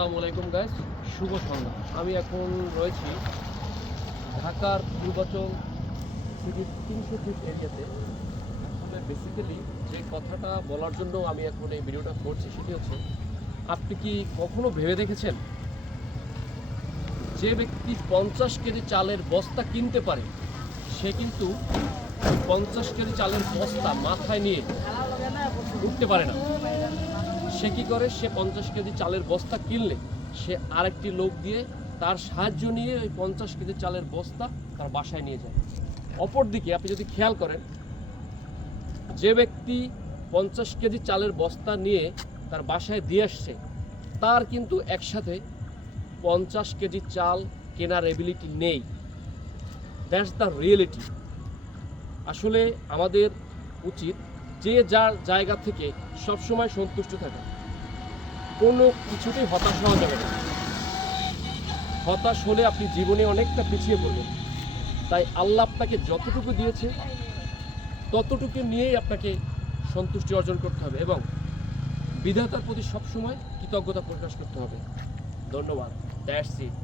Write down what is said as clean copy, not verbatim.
আসসালামু আলাইকুম গাইস, শুভ সন্ধ্যা। আমি এখন রয়েছি ঢাকার পূর্বাচল সিটির 300 ফিট এরিয়াতে। আসলে বেসিক্যালি যে কথাটা বলার জন্য আমি এখন এই ভিডিওটা করছি সেটি হচ্ছে, আপনি কি কখনো ভেবে দেখেছেন যে ব্যক্তি 50 কেজি চালের বস্তা কিনতে পারে সে কিন্তু 50 কেজি চালের বস্তা মাথায় নিয়ে উঠতে পারে না। সে কী করে? সে 50 কেজি চালের বস্তা কিনলে সে আরেকটি লোক দিয়ে তার সাহায্য নিয়ে ওই 50 কেজি চালের বস্তা তার বাসায় নিয়ে যায়। অপরদিকে আপনি যদি খেয়াল করেন, যে ব্যক্তি 50 কেজি চালের বস্তা নিয়ে তার বাসায় দিয়ে আসছে তার কিন্তু একসাথে 50 কেজি চাল কেনার এবিলিটি নেই। That's the reality. আসলে আমাদের উচিত যে যার জায়গা থেকে সবসময় সন্তুষ্ট থাকা, কোনো কিছুতেই হতাশ হওয়া যাবে না। হতাশ হলে আপনি জীবনে অনেকটা পিছিয়ে পড়বেন। তাই আল্লাহ আপনাকে যতটুকু দিয়েছে ততটুকু নিয়েই আপনাকে সন্তুষ্টি অর্জন করতে হবে এবং বিধাতার প্রতি সবসময় কৃতজ্ঞতা প্রকাশ করতে হবে। ধন্যবাদ। That's it.